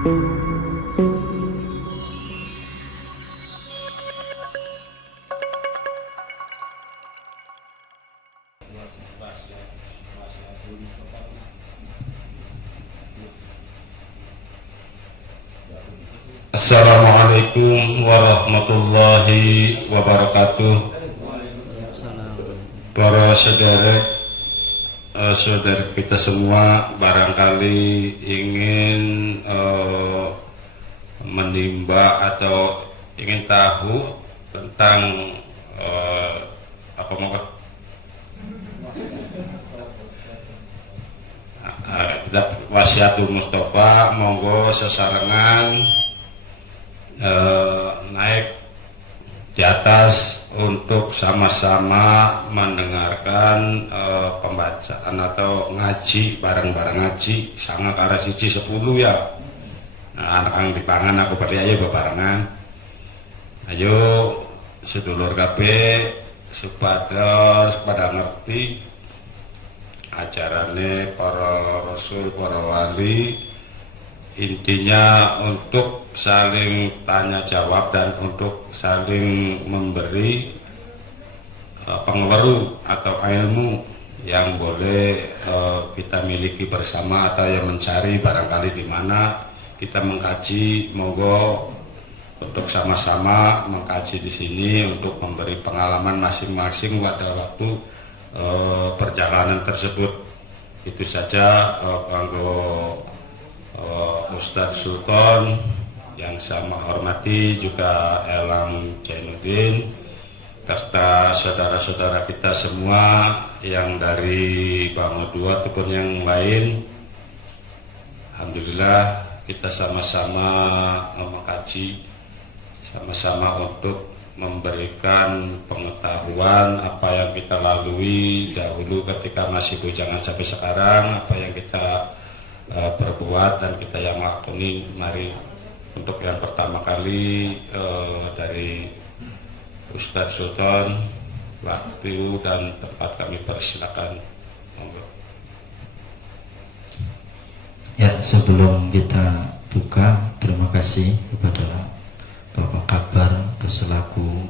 Assalamualaikum warahmatullahi wabarakatuh. Para saudara kita semua barangkali ingin menimba atau ingin tahu tentang wasiatul Mustafa, monggo sesarengan naik di atas untuk sama-sama mendengarkan pembacaan atau ngaji bareng-bareng ngaji sangat arah siji 10 ya. Nah, anak yang dipangan aku percaya bebarengan. Ayo sedulur kabeh pada ngerti acarane para rasul, para wali, intinya untuk saling tanya jawab dan untuk saling memberi pengeluaran atau ilmu yang boleh kita miliki bersama atau yang mencari barangkali di mana kita mengkaji. Monggo untuk sama-sama mengkaji di sini untuk memberi pengalaman masing-masing pada waktu perjalanan tersebut. Itu saja Ustadz Sultan yang saya hormati, juga Elang Jainuddin, serta saudara-saudara kita semua yang dari Bango 2 ataupun yang lain. Alhamdulillah kita sama-sama mengkaji, sama-sama untuk memberikan pengetahuan apa yang kita lalui dahulu ketika masih bujangan sampai sekarang, apa yang kita berbuat dan kita yang lakoni. Mari untuk yang pertama kali dari Ustadz Sultan, waktu dan tempat kami persilakan. Ya, sebelum kita buka, terima kasih kepada Bapak Kabar selaku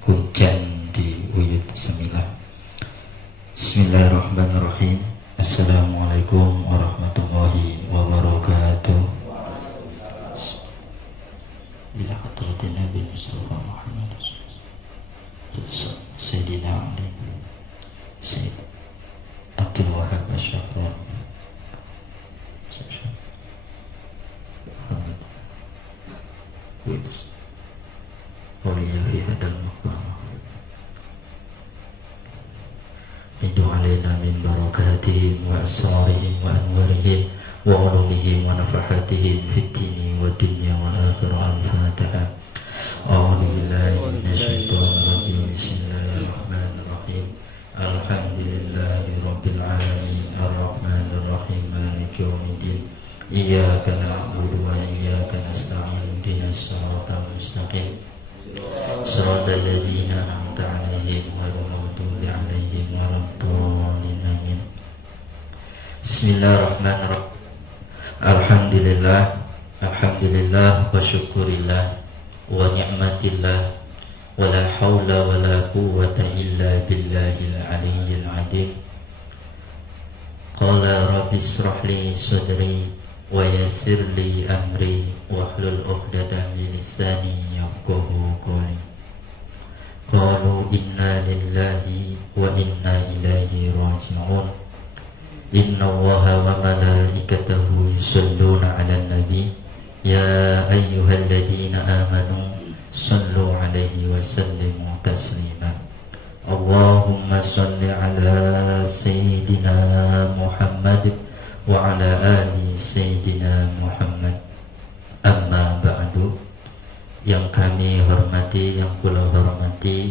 kuncen di Uyut Semilah. Bismillahirrahmanirrahim. Assalamualaikum warahmatullahi wabarakatuh. Bila hadratin Nabi Mustafa Muhammad Sayyidina Ali Sayyid Abdul Wahab Asyafra Waliya fi hadal muqam Idu alaina min barakatihim wa asrarihim wa anwarihim wa ulumihim wa nafahatihim fit dini wa dunya wa akhirah. Al-Fatihah. A'udzu billahi minasyaitonir rajim. Bismillahirrahmanirrahim. Alhamdulillahi rabbil alamin arrahmanir rahim maliki yaumiddin. Iyyaka na'budu wa iyyaka nasta'in. Ihdinas siratal mustaqim. Shiratal ladzina an'amta 'alaihim ghairil maghdubi 'alaihim waladdallin. Amin. Bismillahirrahmanirrahim. Alhamdulillah wa syukurillah wa ni'matillah wa la hawla wa la quwwata illa billahil aliyyil azim. Qala rabbi ishrah li sadri wa yassir li amri wahlul 'uqdatam min lisani yafqahu qawli. Qalu inna lillahi wa inna ilaihi raji'un. Inna Allaha wa malaikatahu yusalluna 'alan nabi ya ayyuhalladzina amanu sallu 'alaihi wa sallimu taslima. Allahumma salli 'ala sayyidina Muhammad wa 'ala ali sayyidina Muhammad. Amma ba'du. Yang kami hormati, yang pula hormati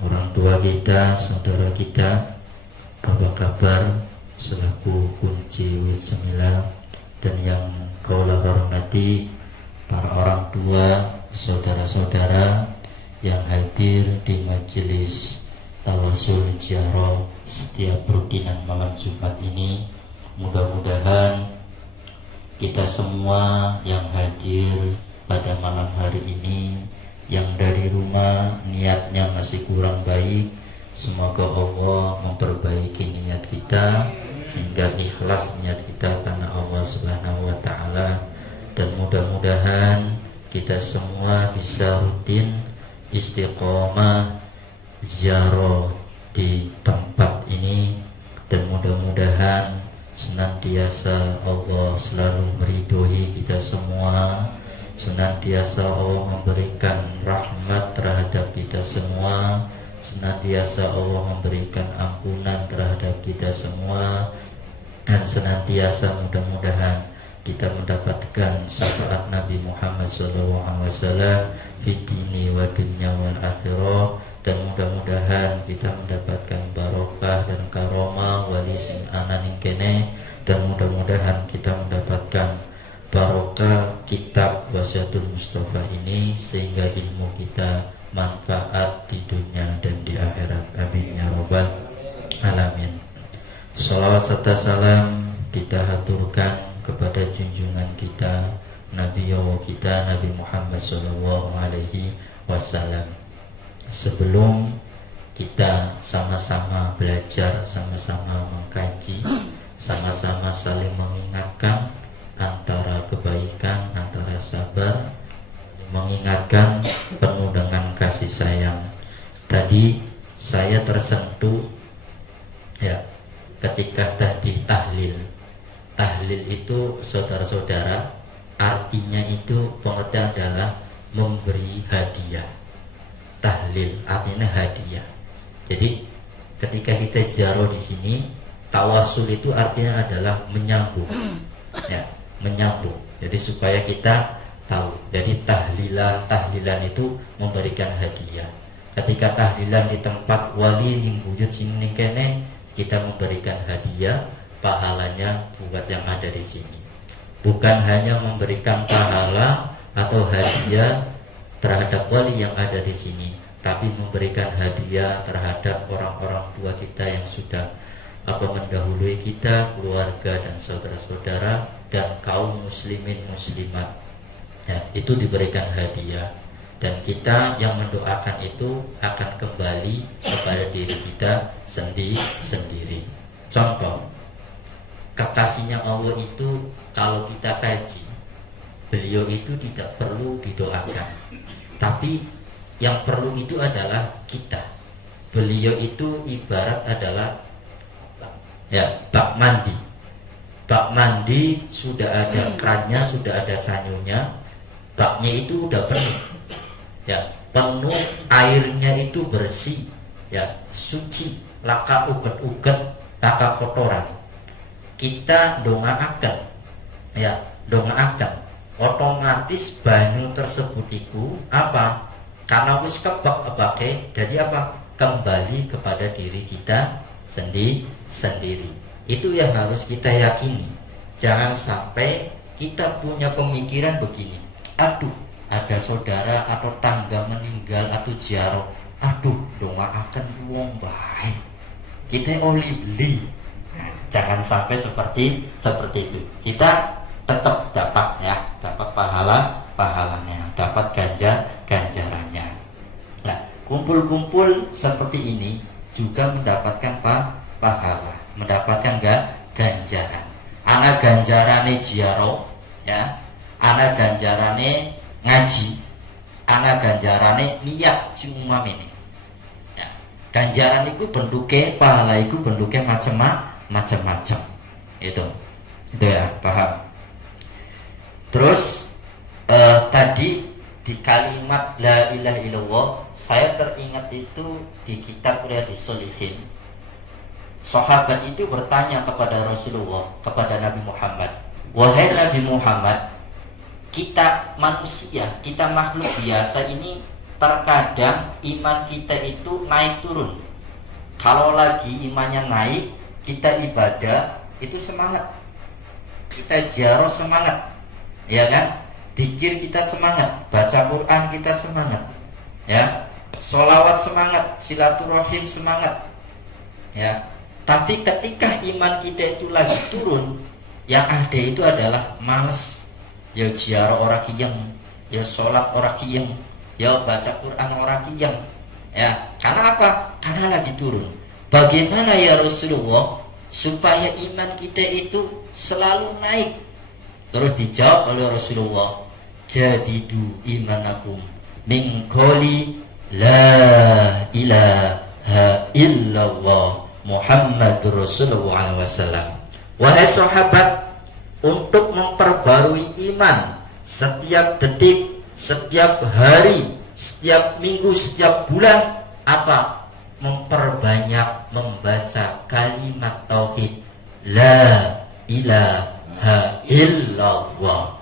orang tua kita, saudara kita, Bapak Kabar selaku kunci Wismillah, dan yang kaulah hormati para orang tua, saudara-saudara yang hadir di majelis tawasul ziarah setiap rutinan malam Jumat ini. Mudah-mudahan kita semua yang hadir pada malam hari ini, yang dari rumah niatnya masih kurang baik, semoga Allah memperbaiki niat kita sehingga ikhlas niat kita karena Allah Subhanahu wa taala, dan mudah-mudahan kita semua bisa rutin istiqomah ziarah di tempat ini, dan mudah-mudahan senantiasa Allah selalu meridhoi kita semua, senantiasa Allah memberikan rahmat terhadap kita semua, senantiasa Allah memberikan ampunan terhadap kita semua, dan senantiasa mudah-mudahan kita mendapatkan syafaat Nabi Muhammad SAW fi dini wa dunya wal akhirah, dan mudah-mudahan kita mendapatkan barokah dan karomah wali sing ananing kene, dan mudah-mudahan kita mendapatkan barokah kitab Wasiatul Mustafa ini sehingga ilmu kita manfaat di dunia dan di akhirat. Amin ya rabbal alamin. Salawat serta salam kita haturkan kepada junjungan kita, Nabi kita Nabi Muhammad sallallahu alaihi wasallam. Sebelum kita sama-sama belajar, sama-sama mengkaji, sama-sama saling mengingatkan antara kebaikan, antara sabar, mengingatkan penuh dengan kasih sayang. Tadi saya tersentuh ya ketika tadi tahlil. Tahlil itu saudara-saudara artinya itu pengertian adalah memberi hadiah. Tahlil artinya hadiah. Jadi ketika kita ziarah di sini, tawasul itu artinya adalah menyambung. Ya, menyambung. Jadi supaya kita tahu. Jadi tahlilan itu memberikan hadiah. Ketika tahlilan di tempat wali ning buyut sing ning kene, kita memberikan hadiah, pahalanya buat yang ada di sini. Bukan hanya memberikan pahala atau hadiah terhadap wali yang ada di sini, tapi memberikan hadiah terhadap orang-orang tua kita yang sudah mendahului kita, keluarga dan saudara-saudara dan kaum muslimin muslimat. Ya, itu diberikan hadiah, dan kita yang mendoakan itu akan kembali kepada diri kita sendiri. Contoh, kekasihnya Allah itu kalau kita kaji, beliau itu tidak perlu didoakan, tapi yang perlu itu adalah kita. Beliau itu ibarat adalah ya bak mandi. Bak mandi sudah ada krannya, sudah ada sanyunya, baknya itu udah penuh. Ya, penuh, airnya itu bersih, ya, suci, laka uget-uget, laka kotoran. Kita doakan, ya, doakan. Otomatis banyu tersebut itu apa? Karena wis kebak-kebake, jadi apa? Kembali kepada diri kita sendiri. Itu yang harus kita yakini. Jangan sampai kita punya pemikiran begini. Aduh, ada saudara atau tangga meninggal atau ziarah. Aduh, doakan wong baik. Kita oli beli. Nah, jangan sampai seperti itu. Kita tetap dapat ya, dapat pahalanya, dapat ganjarannya. Nah, kumpul-kumpul seperti ini juga mendapatkan pahala, mendapatkan ganjaran. Ana ganjarane ziarah, ya. Ana ganjarane ngaji, ana ganjarane niat cuma ini. Ya. Ganjaran itu bentuknya, pahala itu bentuknya macam-macam. Itu ya, paham. Terus tadi di kalimat la ilaha illallah, saya teringat itu di kitab Riyadhus Shalihin. Sahabat itu bertanya kepada Rasulullah, kepada Nabi Muhammad, wahai Nabi Muhammad, kita manusia, kita makhluk biasa ini terkadang iman kita itu naik turun. Kalau lagi imannya naik, kita ibadah itu semangat, kita ziarah semangat, ya kan? Dzikir kita semangat, baca Quran kita semangat, ya, sholawat semangat, silaturahim semangat, ya. Tapi ketika iman kita itu lagi turun, Yang ada itu adalah males. Ya ziarah orang kiyeng, ya sholat orang kiyeng, ya baca Quran orang kiyeng. Ya, karena apa? Karena lagi turun. Bagaimana ya Rasulullah supaya iman kita itu selalu naik? Terus dijawab oleh Rasulullah, jadidu imanakum min qoli la ilaha illallah Muhammadur Rasulullah SAW. Wahai sahabat, untuk memperbarui iman setiap detik, setiap hari, setiap minggu, setiap bulan, apa? Memperbanyak membaca kalimat tauhid la ilaha illallah.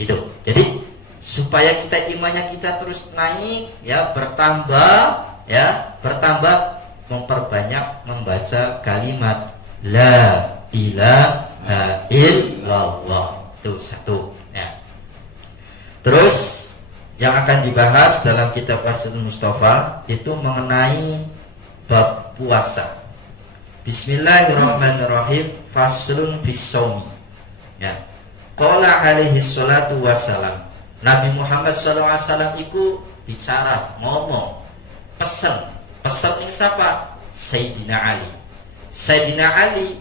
Itu. Jadi supaya kita imannya kita terus naik, ya, bertambah, memperbanyak membaca kalimat la ilaha illallah. Itu satu, ya. Terus yang akan dibahas dalam kitab Wasidul Mustafa itu mengenai bab puasa. Bismillahirrahmanirrahim. Faslun fis shaumi. Ya. Qala alaihi salatu wassalam. Nabi Muhammad SAW itu bicara, ngomong, pesan ini siapa? Sayyidina Ali. Sayyidina Ali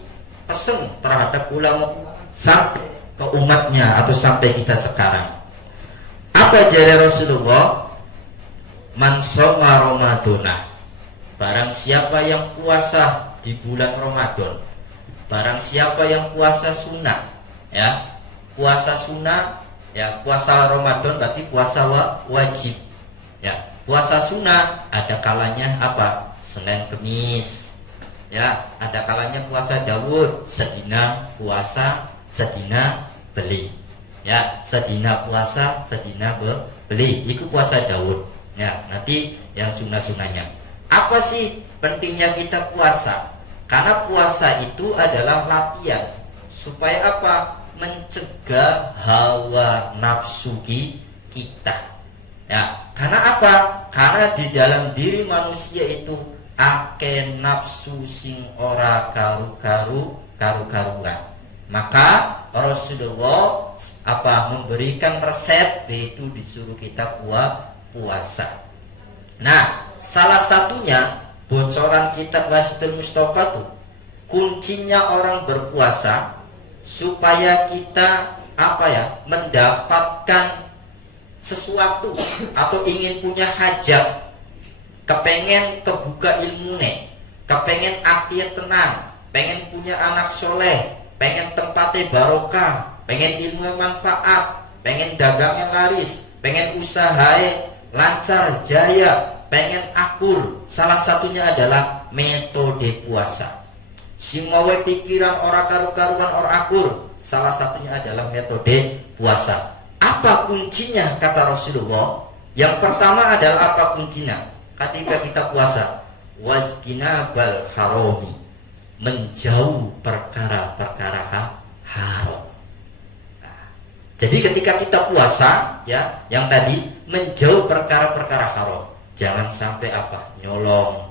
pesan terhadap ulama sampai ke umatnya atau sampai kita sekarang. Apa jari Rasulullah? Man shoma Ramadana. Barang siapa yang puasa di bulan Ramadan, barang siapa yang puasa sunnah, ya, puasa sunnah, ya, puasa Ramadan berarti puasa wajib, ya. Puasa sunnah ada kalanya apa? Senin Kemis, ya. Ada kalanya puasa Daud, sedina puasa, sedina beli, ya. Sedina puasa, sedina beli. Itu puasa Daud, ya. Nanti yang sunnah-sunnahnya. Apa sih pentingnya kita puasa? Karena puasa itu adalah latihan supaya apa? Mencegah hawa nafsu kita. Ya, karena apa? Karena di dalam diri manusia itu akeh nafsu sing ora karu-karuan. Maka Rasulullah memberikan resep, yaitu disuruh kita puasa. Nah, salah satunya bocoran kitab Wasidul Mustafa tuh, kuncinya orang berpuasa supaya kita mendapatkan sesuatu atau ingin punya hajat, kepengen kebuka ilmune, kepengen akhir tenang, pengen punya anak soleh, pengen tempatnya barokah, pengen ilmu manfaat, pengen dagangnya laris, pengen usahanya lancar jaya, pengen akur. Salah satunya adalah metode puasa. Simawe pikiran orang karu-karuan orang akur, salah satunya adalah metode puasa. Apa kuncinya kata Rasulullah? Yang pertama adalah apa kuncinya? Ketika kita puasa, wajtinabal harami, menjauh perkara-perkara haram. Nah, jadi ketika kita puasa, ya, yang tadi menjauh perkara-perkara haram. Jangan sampai nyolong,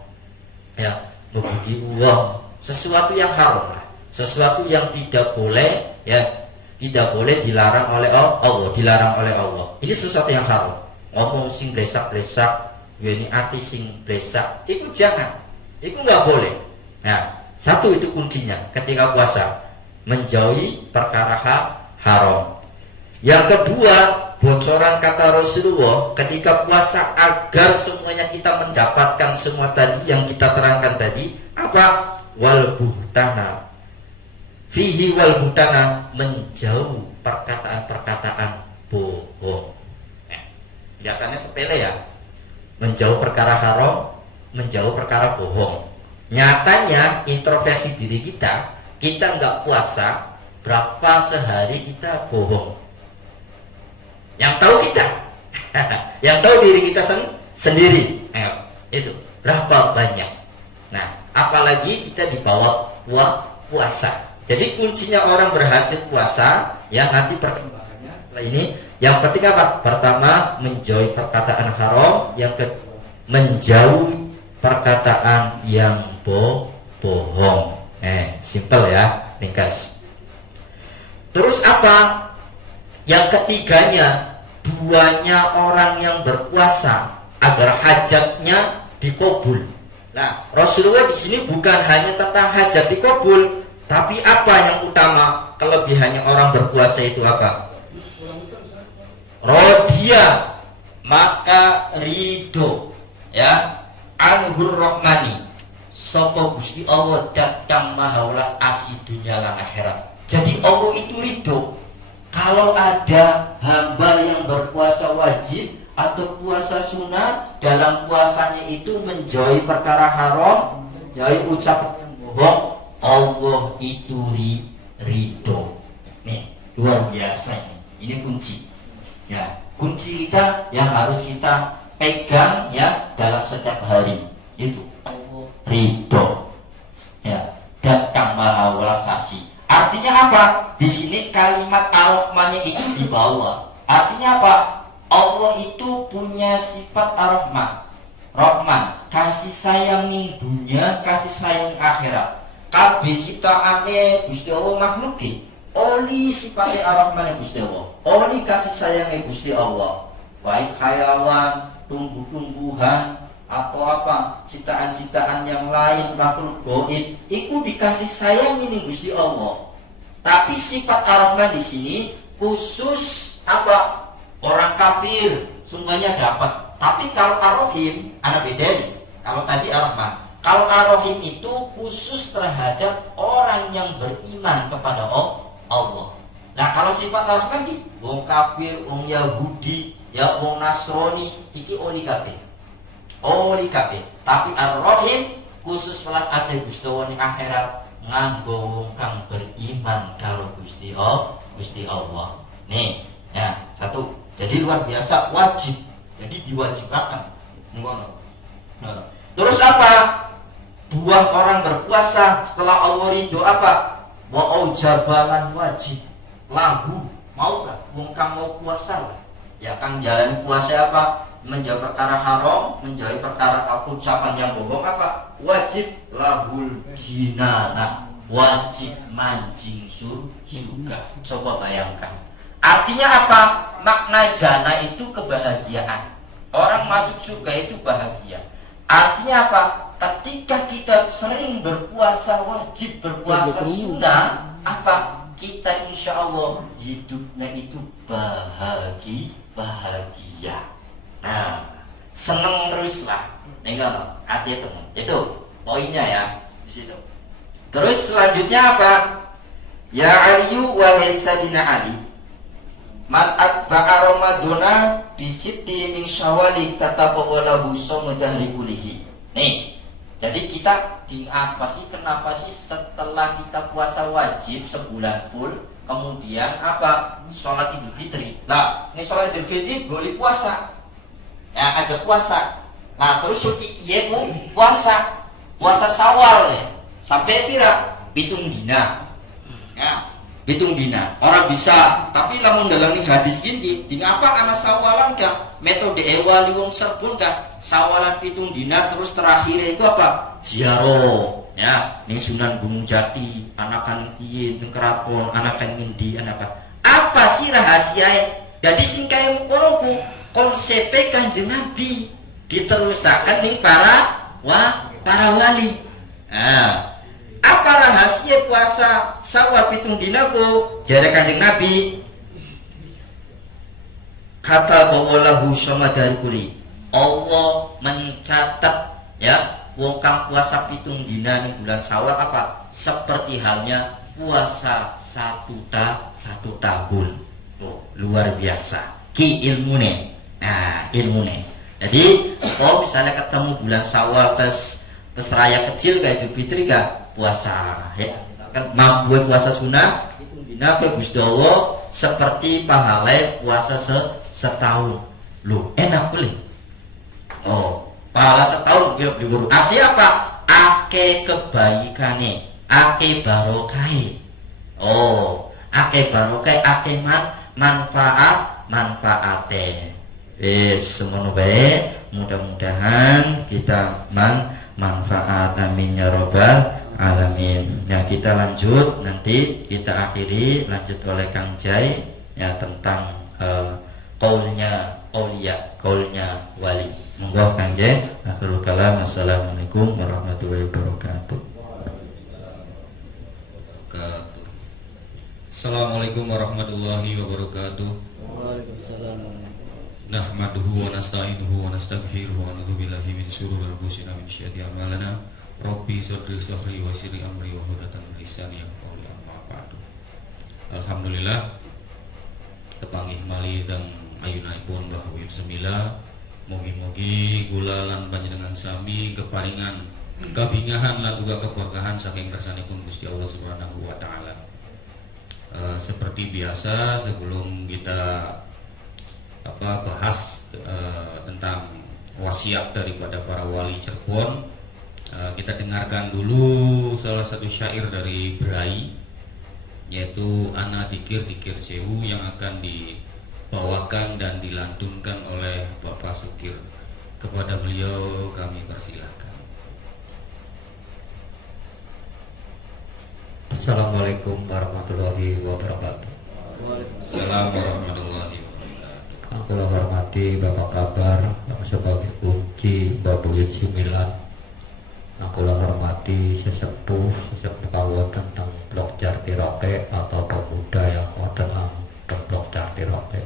ya, membagi uang, sesuatu yang haram lah, sesuatu yang tidak boleh, ya, tidak boleh, dilarang oleh Allah. Ini sesuatu yang haram. Ngomong sing blesak-blesak, ini arti sing blesak, itu jangan, itu nggak boleh. Nah, satu itu kuncinya ketika puasa, menjauhi perkara haram. Yang kedua, bocoran kata Rasulullah ketika puasa agar semuanya kita mendapatkan semua tadi yang kita terangkan tadi, apa? Wal buhtana fihi wal buhtana, menjauh perkataan-perkataan bohong. Kelihatannya sepele ya, menjauh perkara haram, menjauh perkara bohong. Nyatanya introspeksi diri kita nggak puasa, berapa sehari kita bohong? Yang tahu kita, yang tahu diri kita sendiri, itu berapa banyak. Nah, apalagi kita dibawa puasa. Jadi kuncinya orang berhasil puasa, ya, nanti perkembangannya setelah ini. Yang penting apa? Pertama, menjauhi perkataan haram. Yang kedua, menjauhi perkataan yang bohong. Simple ya, ringkas. Terus apa? Yang ketiganya, duanya orang yang berpuasa agar hajatnya dikabul. Nah, Rasulullah di sini bukan hanya tentang hajat dikabul, tapi apa yang utama? Kelebihannya orang berpuasa itu apa? Rodia, maka ridho, ya, anhur rohmani, sapa Gusti Allah datang maha welas asih dunia lan akhirat. Jadi Allah itu ridho kalau ada hamba yang berpuasa wajib atau puasa sunnah, dalam puasanya itu menjauhi perkara haram, menjauhi ucapan yang bohong, Allah itu ridho. Nih, luar biasa ini. Ini kunci. Ya, kunci kita yang harus kita pegang ya dalam setiap hari itu Allah ridho. Ya, datang maha welas asih. Artinya apa? Di sini kalimat ar-Rahmannya itu di bawah. Artinya apa? Allah itu punya sifat ar-Rahman. Rahman, kasih sayang ning dunia, kasih sayang akhirat. Kabeh ciptaane Gusti Allah makhluk iki. Oli sifatnya ar-Rahman Gusti Allah. Oli kasih sayangnya Gusti Allah. Baik hayawan, tumbuh-tumbuhan, atau apa ciptaan-ciptaan yang lain makhluk gaib, itu dikasih sayang ini Gusti Allah. Tapi sifat ar-Rahman di sini khusus apa? Orang kafir semuanya dapat. Tapi kalau ar-Rahim ada beda nih. Kalau tadi ar-Rahman, kalau ar-Rahim itu khusus terhadap orang yang beriman kepada Allah. Nah, kalau sifat ar-Rahman di wong kafir, wong Yahudi, ya wong Nasrani, iki oli kabeh. Oli kabeh. Tapi ar-Rahim khusus welas asih Gusti Allah ning akhirat nganggo wong kang beriman karo Gusti Allah. Nih, ya, satu. Jadi luar biasa wajib. Jadi diwajibkan. Ngono. Nah, terus apa? Buang orang berpuasa setelah Allah ridho apa? Wa aujabalan wajib lahu, mau gak? Wong kang mau puasa lah. Ya kang jalan puasa apa? Menjauhi perkara haram, menjauhi perkara ucapan yang bohong apa? Wajib lahul jinana, wajib mancing surga. Coba bayangkan. Artinya apa? Makna jana itu kebahagiaan. Orang masuk surga itu bahagia. Artinya apa? Ketika kita sering berpuasa wajib, berpuasa sunnah, apa? Kita insya Allah hidupnya itu bahagia. Nah, seneng terus lah. Enggak, hati teman. Itu poinnya ya di situ. Terus selanjutnya apa? Ya Aliyu wa Sayyidina Ali. Mat'at ba'a Ramadana bisiti min syawali tatabawalahu somudahri kulihi. Nih, jadi kita kenapa sih setelah kita puasa wajib sebulan full, kemudian apa? Sholat Idul Fitri. Nah, ini sholat Idul Fitri boleh puasa. Ya, ada puasa. Nah, terus suci kiemu puasa Syawal ya. Sampai pira? Pitung dina. Ya. Hitung dina, orang bisa, tapi lamun dalam hadis gini, ngapa anak sawalan kah? Metode ewali wong serbun kah? Sawalan pitung dina, terus terakhir itu apa? Ziarah, ya, ning Sunan Gunung Jati, anakan kiye, ning Keraton, anakan ngendi, anakan. Apa sih rahasianya? Jadi singkai mukonoku, konsepnya Kanjeng Nabi diterusakan ning para wali. Nah, apa rahasia puasa Syawal pitung dina ku? Jare Kanjeng Nabi kata bawalahu samadari kuli. Allah mencatat ya wong kang puasa pitung dina ning bulan Syawal apa? Seperti halnya puasa satu tahun. Tuh, luar biasa. Ki ilmune. Nah, ilmune. Jadi, kalau misalnya ketemu bulan Syawal terus raya kecil kayak Idul Fitri kah? Puasa ya kan mampu puasa sunnah itu dina pe Gusti Allah seperti pahala puasa setahun. Loh, enak boleh. Oh, pahala setahun dia diburu. Artinya apa? Ake kebaikane, ake barokai. Oh, ake barokai, ake manfaate. Semono bae, mudah-mudahan kita manfaat amin ya robbal alamin. Nah, kita lanjut, nanti kita akhiri lanjut oleh Kang Jai ya tentang qaulnya aulia, qaulnya wali. Monggo Kang Jai. Akhirul kalam. Assalamualaikum warahmatullahi wabarakatuh. Assalamualaikum warahmatullahi wabarakatuh. Waalaikumsalam. Nahmaduhu wa nasta'inuhu wa nastaghfiruhu wa na'udzu billahi min syururi anfusina min syarri a'malina. Rabbi sodri sohri wa sirri amri wa hudatan lisani yafqahu amma ba'du. Alhamdulillah tepangih malih dan ayunaipun bahwa semila mugi-mugi kula lan panjenengan sami keparingan kabingahan lan uga keberkahan saking kersanipun Gusti Allah Subhanahu wa taala. Seperti biasa sebelum kita bahas tentang wasiat daripada para wali Cirebon, kita dengarkan dulu salah satu syair dari Brai, yaitu Ana Dikir Dikir Sewu, yang akan dibawakan dan dilantunkan oleh Bapak Sukir. Kepada beliau kami persilahkan. Assalamualaikum warahmatullahi wabarakatuh. Assalamualaikum warahmatullahi wabarakatuh. Aku hormati Bapak Kabar yang sebagai kunci Babuyut Similan. Aku hormati sesepuh kawon tentang blok Jartiroke atau pemuda yang wonten tentang blok Jartiroke.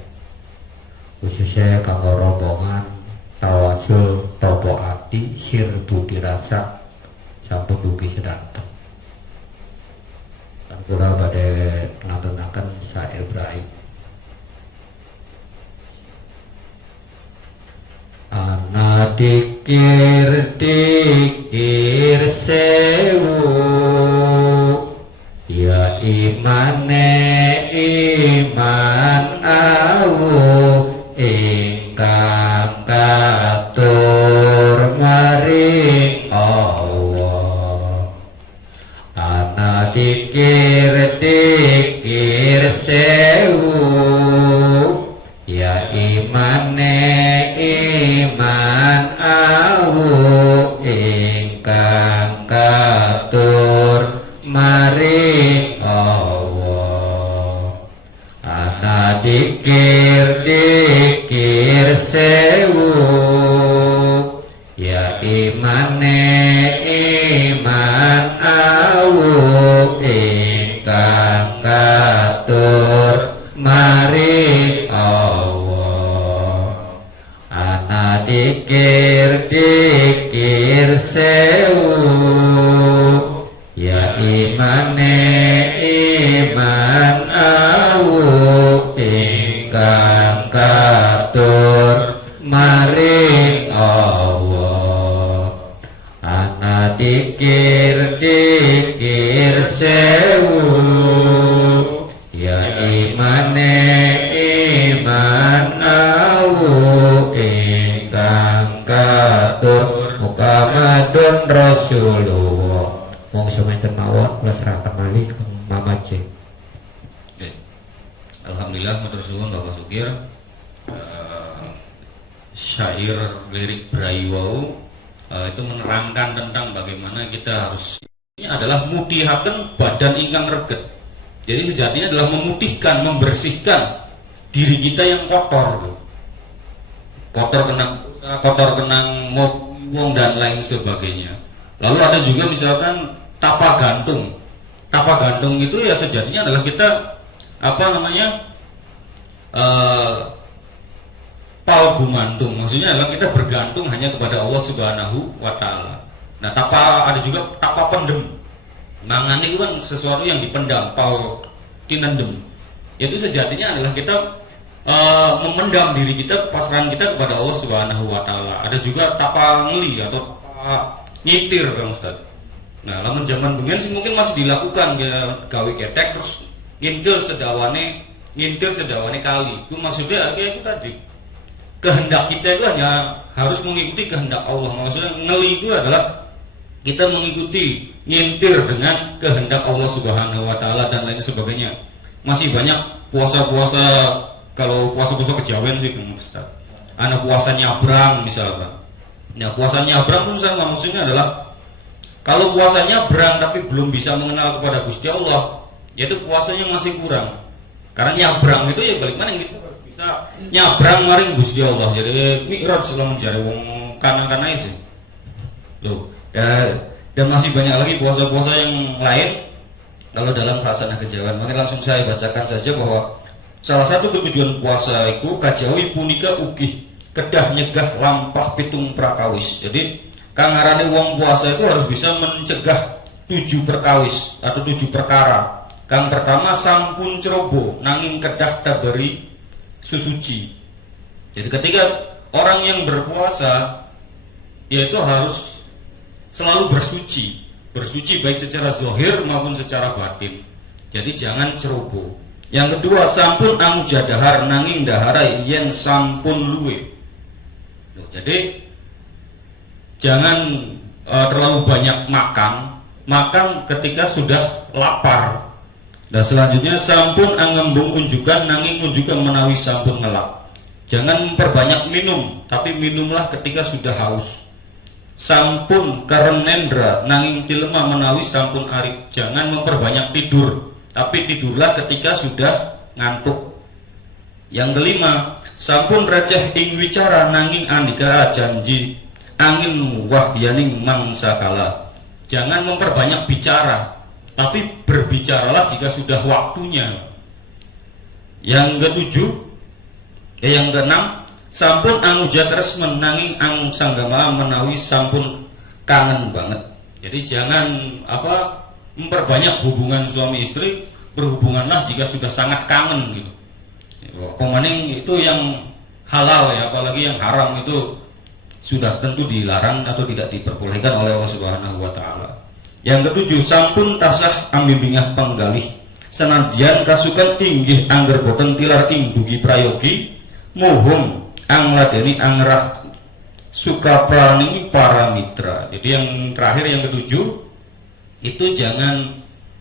Khususnya kanggo rombongan tawasul tobo ati sir budi rasa sampun dugi sedanten. Dan kula badhe ngaturnaken syair Brai. Ana dikir dikir sewu ya imane iman awu ingkang katur maring Allah. Ana dikir dikir sewu ya imane iman awu ingkang katur maring Allah. Ana dikir dikir sewu ya imane iman awu ingkang katur maring Allah. Ana dikir dikir sewu ya imane iman awu ingkang katur maring Allah. Ana dikir dikir sewu ya imane iman awu ingkang katur Muhammadun Rasulullah. Wong semanten mawon kula serahaken malih Mama C. Oke. Alhamdulillah matur suwun Bapak Sukir. Syair lirik Brai wau itu menerangkan tentang bagaimana kita harus, ini adalah mutihaken badan ingkang reget. Jadi sejatinya adalah memutihkan, membersihkan diri kita yang kotor, kotor kenang wong dan lain sebagainya. Lalu ada juga misalkan tapa gantung. Tapa gantung itu ya sejatinya adalah kita pal gumantung, maksudnya adalah kita bergantung hanya kepada Allah Subhanahu wa taala. Nah, ada juga tapa pendem. Mangan itu kan sesuatu yang dipendam, pal tinendem. Itu sejatinya adalah kita memendam diri kita, pasrahan kita kepada Allah Subhanahu wa taala. Ada juga tapa ngeli atau tapa nyitir Kang Ustaz. Nah, lamun zaman bengen sih mungkin masih dilakukan ya, gawe ketek terus ngintir sedawane kali. Itu maksudnya kayak itu tadi. Kehendak kita itu hanya harus mengikuti kehendak Allah. Maksudnya ngeli itu adalah kita mengikuti ngintir dengan kehendak Allah Subhanahu wa taala dan lain sebagainya. Masih banyak puasa-puasa, kalau puasa-puasa kejawen sih Kang Ustaz. Ada puasa nyabrang misalkan. Nah, puasa nyabrang pun sama, maksudnya adalah Kalau puasanya berang tapi belum bisa mengenal kepada Gusti Allah, yaitu puasanya masih kurang. Karena nyabrang itu ya balik mana kita harus bisa nyabrang maring Gusti Allah. Jadi mi'raj selalu mencari wong kanan-kanan sih. Loh, dan masih banyak lagi puasa-puasa yang lain kalau dalam khasana kejawen. Mungkin langsung saya bacakan saja bahwa salah satu tujuan puasa itu kajawi punika ukih kedah nyegah lampah pitung prakawis. Jadi kangarane wong puasa itu harus bisa mencegah 7 perkawis atau 7 perkara. Kang pertama sampun cerobo nanging kedah tabari susuci. Jadi ketika orang yang berpuasa yaitu harus selalu bersuci baik secara zahir maupun secara batin. Jadi jangan ceroboh. Yang kedua sampun anu jadahar nanging daharai yen sampun luwe. Jadi jangan terlalu banyak makan ketika sudah lapar. Dan selanjutnya sampun angembung unjukan nanging unjukan menawi sampun ngelak. Jangan memperbanyak minum, tapi minumlah ketika sudah haus. Sampun karenendra nanging tilema menawi sampun arik. Jangan memperbanyak tidur, tapi tidurlah ketika sudah ngantuk. Yang kelima, sampun receh ing wicara nanging andika janji angin wahyaning mangsa kala. Jangan memperbanyak bicara, tapi berbicaralah jika sudah waktunya. Yang keenam, sampun anguja tresmen nanging ang sanggama menawi sampun kangen banget. Jadi jangan memperbanyak hubungan suami istri, berhubunganlah jika sudah sangat kangen gitu. Pemaning itu yang halal ya, apalagi yang haram itu sudah tentu dilarang atau tidak diperbolehkan oleh Allah Subhanahu wa taala. Yang ketujuh, sampun tasah ambimbingah penggalih senadyan kasukan inggih angger boten tilar ing dugi prayogi muhum ang ladeni angrah suka prani para mitra. Jadi yang terakhir yang ketujuh itu jangan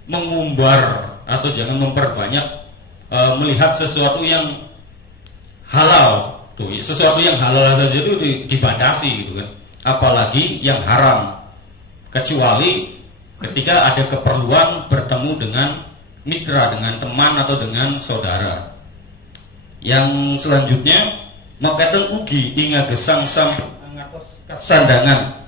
mengumbar atau jangan memperbanyak melihat sesuatu yang halal. Tuh, sesuatu yang halal saja itu dibatasi gitu kan. Apalagi yang haram. Kecuali ketika ada keperluan bertemu dengan mitra, dengan teman atau dengan saudara. Yang selanjutnya makaten ugi inga gesang sandangan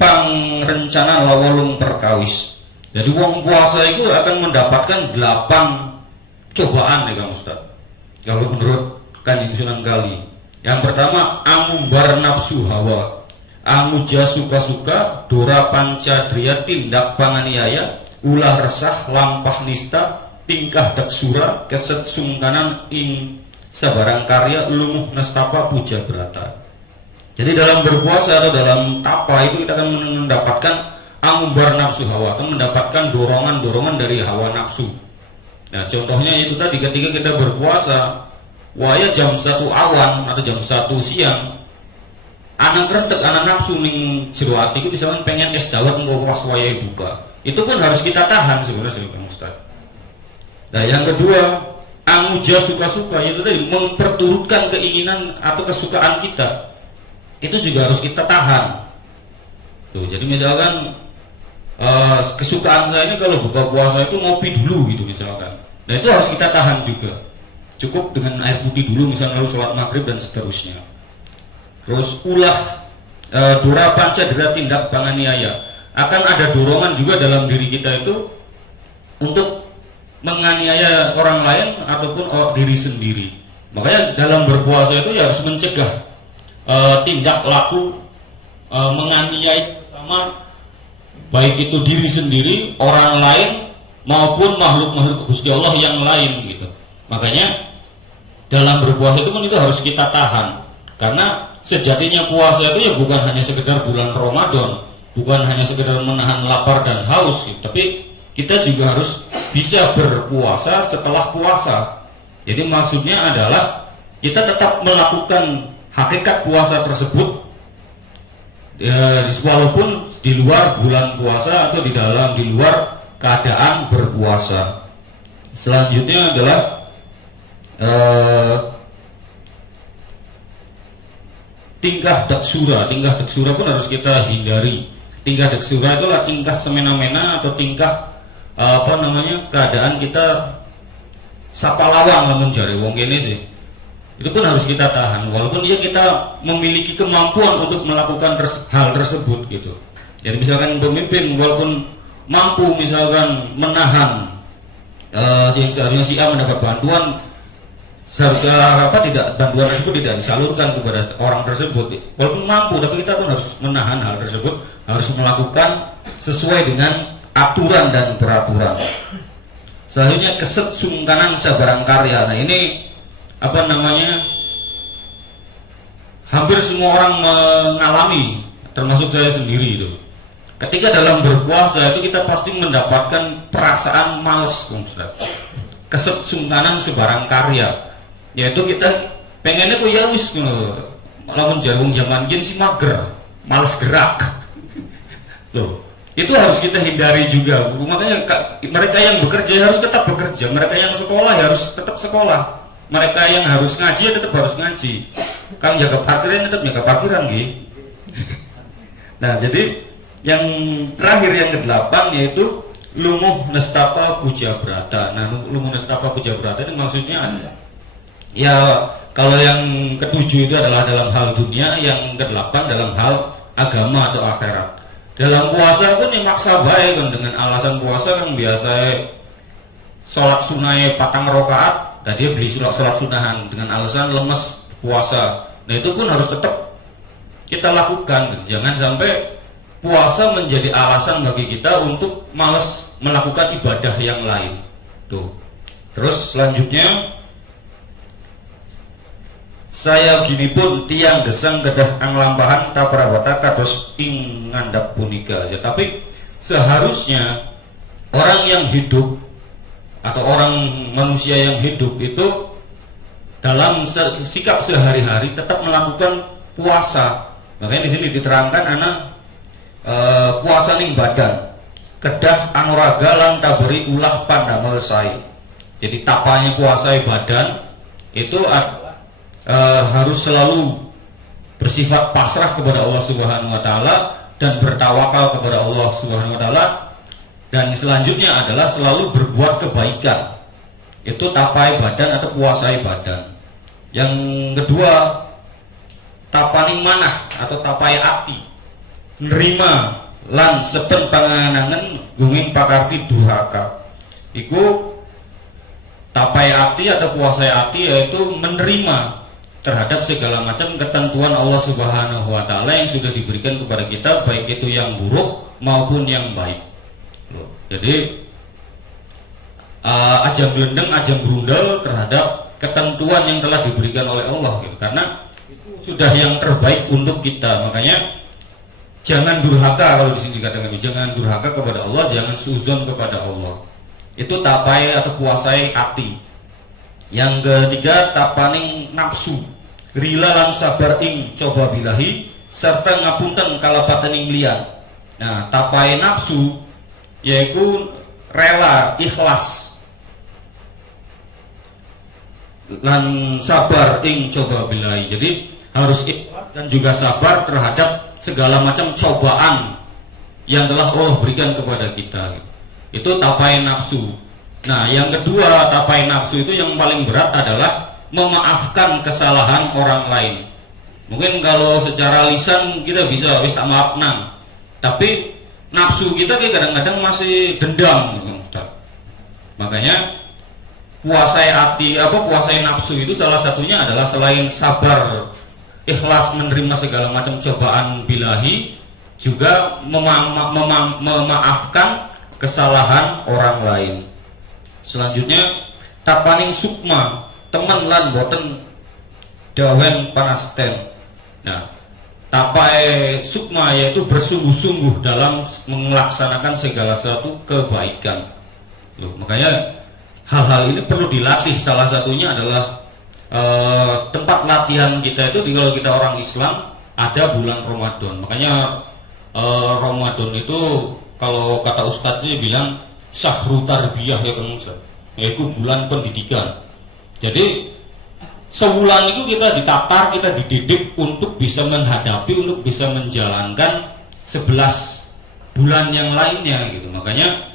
pangrencana lawolung perkawis. Jadi wong puasa itu akan mendapatkan 8 cobaan nih Kang Ustaz. Kalau menurut Kanjeng Sunan Kali, yang pertama angumbar nafsu hawa, amuja suka-suka, dora pancadria tindak panganiaya, ulah resah lampah nista, tingkah daksura, keset sungkanan ing sabarang karya lumuh nestapa puja berata. Jadi dalam berpuasa atau dalam tapa itu kita akan mendapatkan angumbar nafsu hawa, atau mendapatkan dorongan-dorongan dari hawa nafsu. Nah contohnya itu tadi ketika kita berpuasa waya jam 1 awan atau jam 1 siang anak rentek, anak nafsu ning jero ati iku misalkan pengen es dawet engko pas waya buka. Itu kan harus kita tahan sebenarnya Pak Ustaz. Nah yang kedua, amuja suka-suka itu tadi memperturutkan keinginan atau kesukaan kita. Itu juga harus kita tahan. Tuh, jadi misalkan kesukaan saya ini kalau buka puasa itu ngopi dulu gitu misalkan. Nah itu harus kita tahan juga. Cukup dengan air putih dulu misalnya lalu sholat maghrib dan seterusnya. Terus ulah dura panca dera tindak panganiaya. Akan ada dorongan juga dalam diri kita itu untuk menganiaya orang lain ataupun diri sendiri. Makanya dalam berpuasa itu ya harus mencegah tindak laku menganiaya sama baik itu diri sendiri, orang lain maupun makhluk-makhluk Gusti Allah yang lain gitu. Makanya dalam berpuasa itu pun itu harus kita tahan, karena sejatinya puasa itu ya bukan hanya sekedar bulan Ramadan, bukan hanya sekedar menahan lapar dan haus, tapi kita juga harus bisa berpuasa setelah puasa. Jadi maksudnya adalah kita tetap melakukan hakikat puasa tersebut walaupun di luar bulan puasa atau di luar keadaan berpuasa. Selanjutnya adalah tingkah daksura. Tingkah daksura pun harus kita hindari. Tingkah deksura itulah tingkah semena-mena atau tingkah keadaan kita sapa lawang lamun jare wong kene sih. Itu pun harus kita tahan walaupun ya kita memiliki kemampuan untuk melakukan hal tersebut gitu. Jadi misalkan pemimpin walaupun mampu misalkan menahan yang seharusnya si A mendapat bantuan, seharusnya bantuan tersebut tidak disalurkan kepada orang tersebut. Walaupun mampu, tapi kita pun harus menahan hal tersebut, harus melakukan sesuai dengan aturan dan peraturan. Selanjutnya kesetsungkanan sabarang karya. Nah ini hampir semua orang mengalami, termasuk saya sendiri itu. Ketika dalam berpuasa itu kita pasti mendapatkan perasaan malas, kesetsungkanan sebarang karya. Yaitu kita pengennya kok ya wis lamun jarung zaman gini si mager, males gerak. Loh, itu harus kita hindari juga. Makanya mereka yang bekerja harus tetap bekerja, mereka yang sekolah harus tetap sekolah, mereka yang harus ngaji ya tetap harus ngaji. Kang jaga parkiran tetap jaga parkiran gitu. Nah, jadi yang terakhir yang ke-8 yaitu lumuh nestapa puja brata. Nah, lumuh nestapa puja brata ini maksudnya ya kalau yang ke-7 itu adalah dalam hal dunia, yang ke-8 dalam hal agama atau akhirat. Dalam puasa pun yang maksa baik kan, dengan alasan puasa kan biasa sholat sunai patang rakaat, dan dia beli sholat sunahan dengan alasan lemes puasa. Nah itu pun harus tetap kita lakukan. Jangan sampai puasa menjadi alasan bagi kita untuk malas melakukan ibadah yang lain. Tuh. Terus selanjutnya saya gini pun tiang gesang kedah anglampahan taprawata kados ing ngandap punika. Ya, tapi seharusnya orang yang hidup atau orang manusia yang hidup itu dalam sikap sehari-hari tetap melakukan puasa. Makanya di sini diterangkan puasa ning badan kedah anuraga lan taberi ulah pandamel sae. Jadi tapanya puasa badan itu harus selalu bersifat pasrah kepada Allah Subhanahu wa taala dan bertawakal kepada Allah Subhanahu wa taala. Dan selanjutnya adalah selalu berbuat kebaikan. Itu tapai badan atau puasai badan. Yang kedua, tapaning manah atau tapai ati. Nerima lan seben panganangan gunging pakarti durhaka. Iku tapai ati atau puasai ati yaitu menerima terhadap segala macam ketentuan Allah Subhanahu wa taala yang sudah diberikan kepada kita, baik itu yang buruk maupun yang baik. Jadi ajang gelendeng, ajang berundal terhadap ketentuan yang telah diberikan oleh Allah gitu. Karena itu sudah yang terbaik untuk kita. Makanya jangan durhaka, kalau di sini dikatakan jangan durhaka kepada Allah, jangan suzon kepada Allah. Itu tapai atau puasai hati. Yang ketiga, tapaning nafsu, rila lan sabar ing coba bilahi serta ngapunten kalapatening liyan. Nah, tapai nafsu yaitu rela, ikhlas lan sabar ing coba bilahi. Jadi harus ikhlas dan juga sabar terhadap segala macam cobaan yang telah Allah berikan kepada kita. Itu tapai nafsu. Nah, yang kedua, tapai nafsu itu yang paling berat adalah memaafkan kesalahan orang lain. Mungkin kalau secara lisan kita bisa wis tak maaf nang, tapi nafsu kita kadang-kadang masih dendam gitu, Ustaz. Makanya puasai nafsu itu salah satunya adalah selain sabar, ikhlas menerima segala macam cobaan bilahi, juga memaafkan kesalahan orang lain. Selanjutnya tapaning sukma, teman lan boten dawen panasten. Nah, tapai sukma yaitu bersungguh-sungguh dalam melaksanakan segala sesuatu kebaikan. Loh, makanya hal-hal ini perlu dilatih. Salah satunya adalah tempat latihan kita itu kalau kita orang Islam ada bulan Ramadan. Makanya Ramadan itu kalau kata Ustadz sih bilang syahru tarbiyah ya kan Ustadz, yaitu bulan pendidikan. Jadi sebulan itu kita ditatar, kita dididik untuk bisa menghadapi, untuk bisa menjalankan 11 bulan yang lainnya gitu. Makanya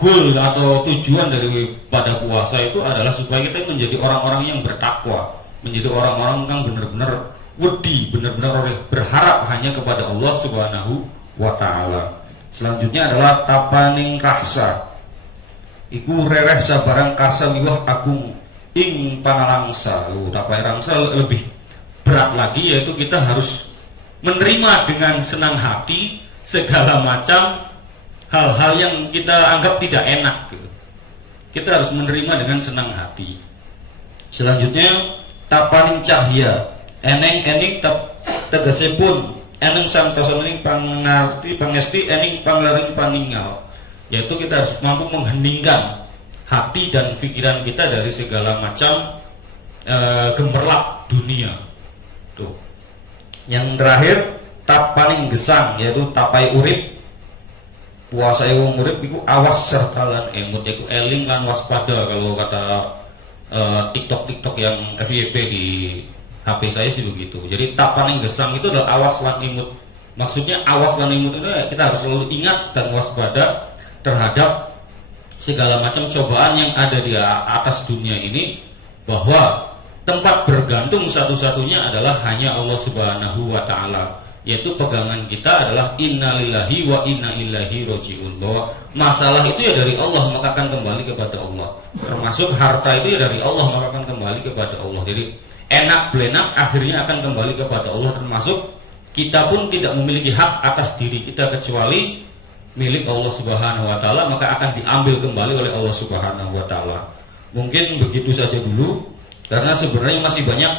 goal atau tujuan daripada puasa itu adalah supaya kita menjadi orang-orang yang bertakwa, menjadi orang-orang yang benar-benar wedi, benar-benar berharap hanya kepada Allah Subhanahu wa taala. Selanjutnya adalah tapaning rasa. Iku rereh sabarang kasa miwah agung ing panalangsa. Tapai rangsa lebih berat lagi, yaitu kita harus menerima dengan senang hati segala macam hal-hal yang kita anggap tidak enak gitu. Kita harus menerima dengan senang hati. Selanjutnya tapaning cahya eneng tegesipun eneng santosa ning pangarti pangesti ening panglaring paningal, yaitu kita harus mampu mengheningkan hati dan pikiran kita dari segala macam gemerlap dunia. Tuh. Yang terakhir tapaning gesang, yaitu tapai urip. Puasa wong urip iku awas serta lan emut, yaitu eling lan waspada kalau kata TikTok yang FYP di HP saya sih begitu. Jadi tapaning gesang itu adalah awas lan imut. Maksudnya awas lan imut itu kita harus selalu ingat dan waspada terhadap segala macam cobaan yang ada di atas dunia ini, bahwa tempat bergantung satu-satunya adalah hanya Allah Subhanahu wa taala, yaitu pegangan kita adalah innalillahi wa inna ilaihi rajiun, bahwa masalah itu ya dari Allah maka akan kembali kepada Allah, termasuk harta itu ya dari Allah maka akan kembali kepada Allah. Jadi enak belenak akhirnya akan kembali kepada Allah, termasuk kita pun tidak memiliki hak atas diri kita kecuali milik Allah Subhanahu wa taala, maka akan diambil kembali oleh Allah Subhanahu wa taala. Mungkin begitu saja dulu, karena sebenarnya masih banyak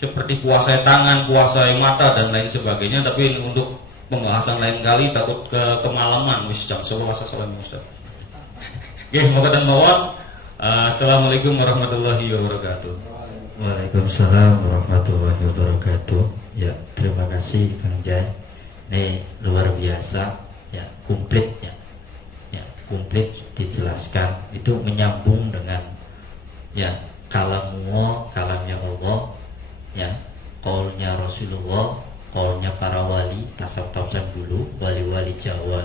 seperti puasa tangan, puasa mata dan lain sebagainya, tapi untuk pembahasan lain kali takut kemalaman wis jam 11 salam Ustaz. Nggih, moga-moga mawon. Assalamualaikum warahmatullahi wabarakatuh. Waalaikumsalam warahmatullahi wabarakatuh. Ya, terima kasih Kang Jai. Ini luar biasa, ya, komplit ya. Ya, komplit dijelaskan. Itu menyambung dengan ya kalamnya Allah, ya, qaulnya Rasulullah, qaulnya para wali, tasawuf dulu, wali-wali Jawa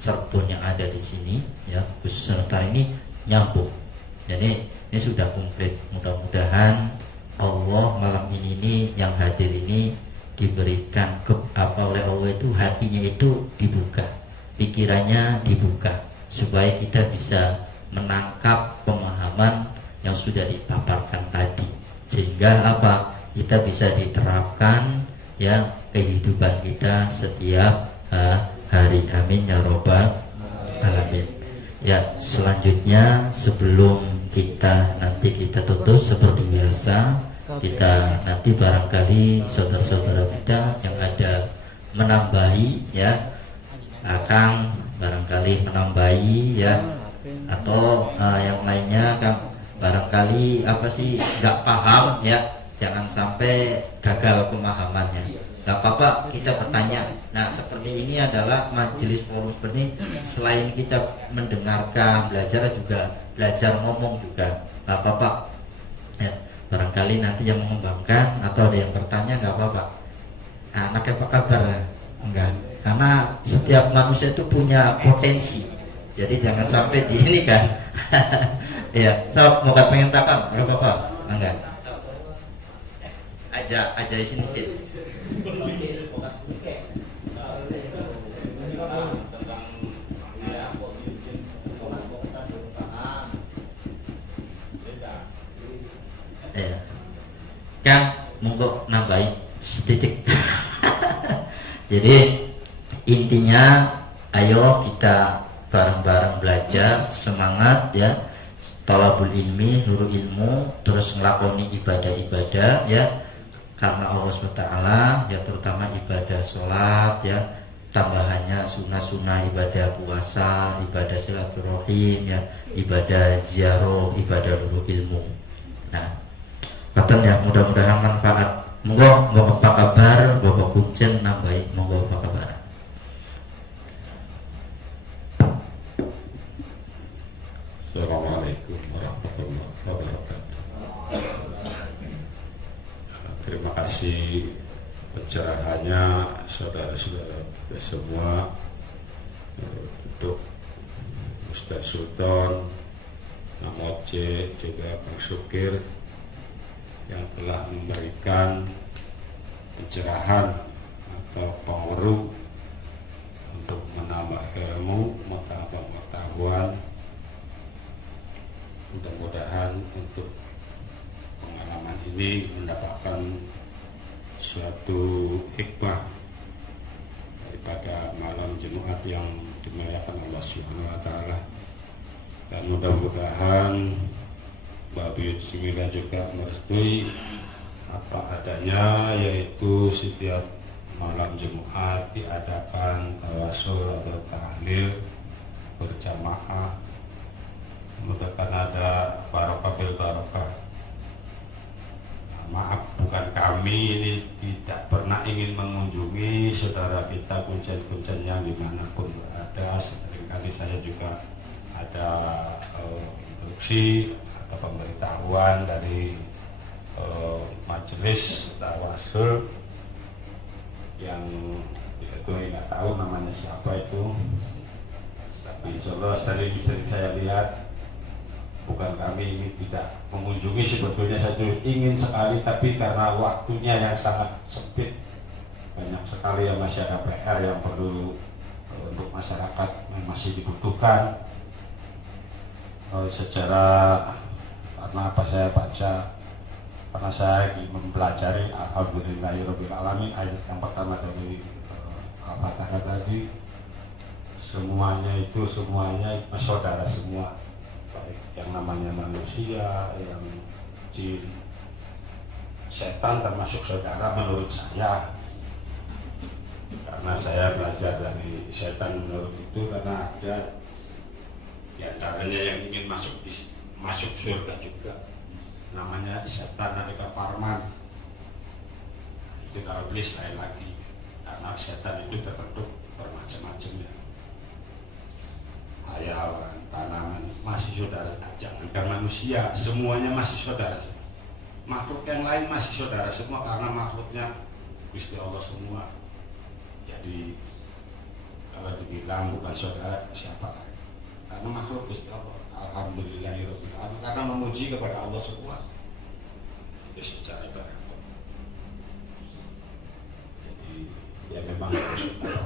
Serbun yang ada di sini, ya, khusus serta ini nyambung. Jadi ini sudah komplit. Mudah-mudahan Allah malam ini yang hadir ini diberikan oleh Allah itu hatinya itu dibuka, pikirannya dibuka, supaya kita bisa menangkap pemahaman yang sudah dipaparkan tadi, sehingga kita bisa diterapkan ya kehidupan kita setiap hari. Amin ya robbal alamin. Ya, selanjutnya sebelum kita tutup seperti biasa, kita nanti barangkali saudara-saudara kita yang ada menambahi ya, akan barangkali menambahi ya, atau yang lainnya kan barangkali nggak paham ya, jangan sampai gagal pemahamannya. Nggak apa-apa kita bertanya. Nah, seperti ini adalah majelis forum seperti ini, selain kita mendengarkan, belajar juga belajar ngomong juga, nggak apa-apa ya. Barangkali nanti yang mengembangkan atau ada yang bertanya, nggak apa-apa. Anaknya apa kabar? Enggak, karena setiap manusia itu punya potensi, jadi jangan sampai di ini kan. Ya, mau pengen takam, nggak apa-apa. Enggak, aja di sini sih. Kan monggo nambahin setitik. Jadi intinya ayo kita bareng-bareng belajar, semangat ya, thalabul ilmi, nuru ilmu, terus ngelakoni ibadah-ibadah ya, karena Allah SWT ya, terutama ibadah sholat ya, tambahannya sunnah-sunnah ibadah puasa, ibadah silaturahim ya, ibadah ziarah, ibadah nuru ilmu. Nah, kata ya, mudah-mudahan manfaat. Monggo apa kabar Bapak Kuncen nambahin, monggo apa kabar. Assalamualaikum warahmatullahi wabarakatuh. Terima kasih pencerahannya saudara-saudara semua. Ustaz Sultan, Namoce, juga Kang Sukir yang telah memberikan pencerahan atau pengaruh untuk menambah ilmu, menambah pengetahuan. Mudah-mudahan untuk pengalaman ini mendapatkan suatu hikmah daripada malam Jumat yang dimuliakan Allah Subhanahu wa taala. Dan mudah-mudahan Mbak Bismillah juga merestui apa adanya, yaitu setiap malam Jumat diadakan tawasul atau tahlil berjamaah. Mudah-mudahan ada barokah bil barokah. Maaf, bukan kami ini tidak pernah ingin mengunjungi saudara kita kuncen-kuncen yang dimanapun berada. Seringkali saya juga ada instruksi atau pemberitahuan dari majelis tawasul yang itu nggak tahu namanya siapa itu, tapi insya Allah sering saya lihat. Bukan kami ini tidak mengunjungi, sebetulnya saya ingin sekali, tapi karena waktunya yang sangat sempit, banyak sekali yang masih ada PR yang perlu untuk masyarakat yang masih dibutuhkan. Secara karena apa saya baca, karena saya mempelajari Alhamdulillahirabbil alamin ayat yang pertama dari Al-Fatihah tadi, semuanya saudara semua, baik yang namanya manusia, yang jin, setan termasuk saudara menurut saya. Karena saya belajar dari setan menurut itu, karena ada di antaranya yang ingin masuk surga juga, namanya setan Adika Parman. Itu kalau iblis lain lagi, karena setan itu terbentuk bermacam-macam ya, hayawan, tanaman, masih saudara. Jangankan manusia, semuanya masih saudara. Makhluk yang lain masih saudara semua, karena makhluknya Gusti Allah semua. Jadi kalau dibilang bukan saudara, siapa lagi? Karena makhluk Gusti Allah. Alhamdulillahirabbil alamin, karena memuji kepada Allah semua. Itu secara ibadah. Jadi ya memang harus kita